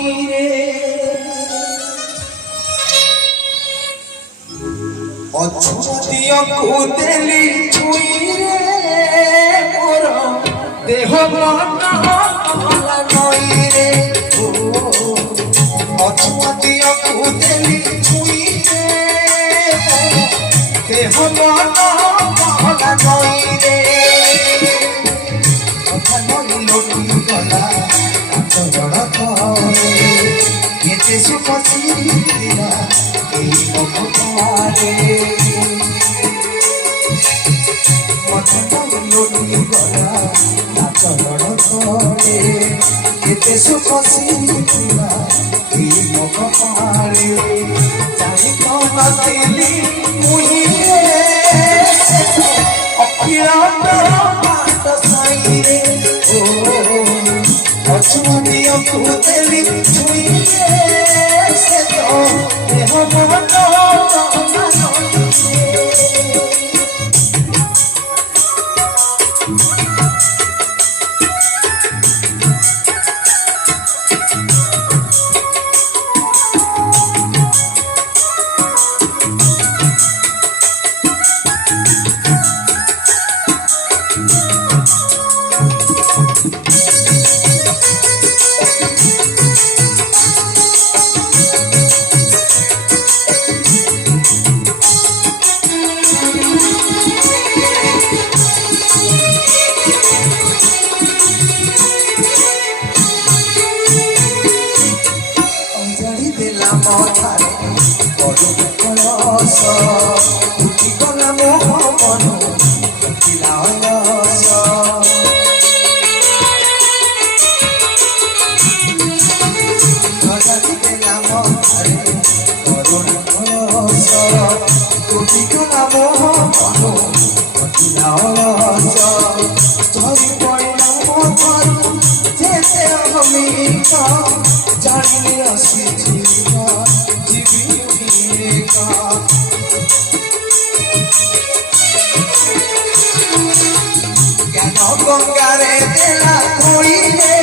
নইরে অছুদিয়କୁ ଦେଲି ଛୁଇଁରେ ମୋର ଦେହ ମନ କଲା ନଇରେ ଅଛୁଦିୟକୁ ଦେଲି ଛୁଇଁରେ ଦେହ ମନ କଲା ନଇରେ କଥା ନଇ ଲୋଟି ଗଲା ଜଣ ତଳେ କେତେ ସୁଖ ସିରିଲା এই মনে লুটি গলা আচরণ করে কেতে সুখ সিলা এই মনে চাই নথিলি মুই অখিরাত মাত সাইরে ও অছুদিয়କୁ ଦେଲି ଛୁଇଁରେ ସେ ତ দেহ মন মথারে করুণ কলস উঠি গলা মোহ মন উঠিলা অলস গজালি দেলা মথারে করুণ কলস উঠি গলা মোহ মন উঠিলা অলস ঝরি পড়িল মথারু যেতে অমিত জানিলে আসিছি জ্ঞান গঙ্গারে দেলা ধরিলে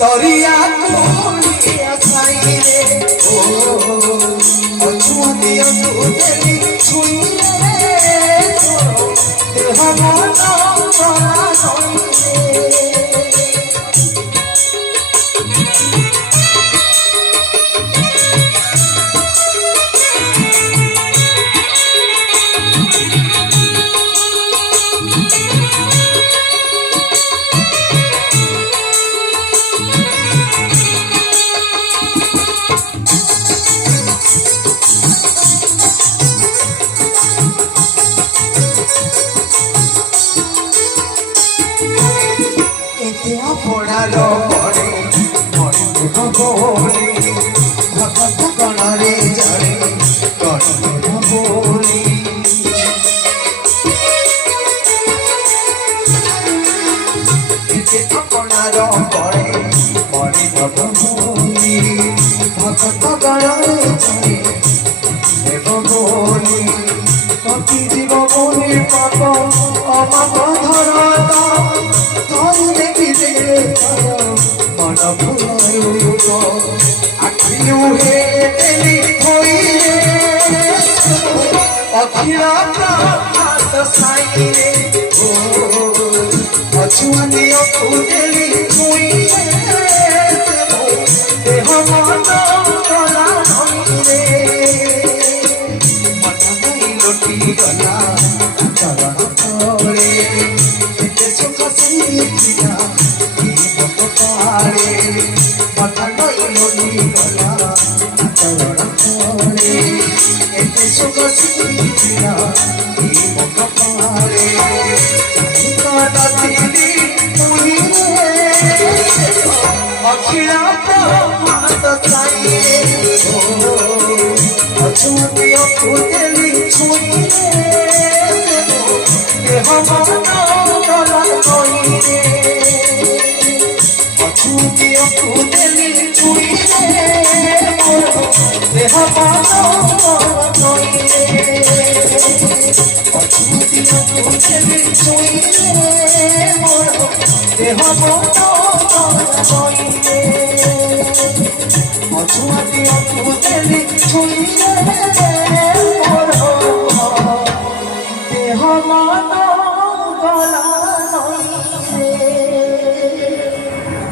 দরিয়া তুলিয়া সাইরে ও অছুদিয়କୁ দেলি ছুঁইলে দেহ মন কলা নইরে পড়ালো পড়ে মরিব বলি ভগত গণরে জড়ে গণব বলি পড়ালো পড়ে মরিব বলি ভগত গণরে জড়ে দেব বলি কতি জীব বলি পাপ অমাপ ধরত মন ফুলরূপ আখিও হে দেলি হইলে অখিরাত মাত সাইরে ও অছুদিয়କୁ দেলি ছুঁইলে দেহ মন কলা নইরে মন নই লুটি গলা চরণ তলে কেতে সুখ সিরিলা কথা নই লুটি গলা চরণ তলে এতে সুখ সিরিলা এই মন পারে নথিলি মুই অখিরাত মাত সাইরে ও অছুদিয়କୁ দেলি ছুঁইলে দেহ মন কলা নইরে অছুদিয়କୁ দেলি ছুঁইলে দেহ মন কলা নইরে অছুদিয়କୁ দেলি ছুঁইলে দেহ মন কলা নইরে। ধোঁয়া দিও কুদেলি ছুঁইরে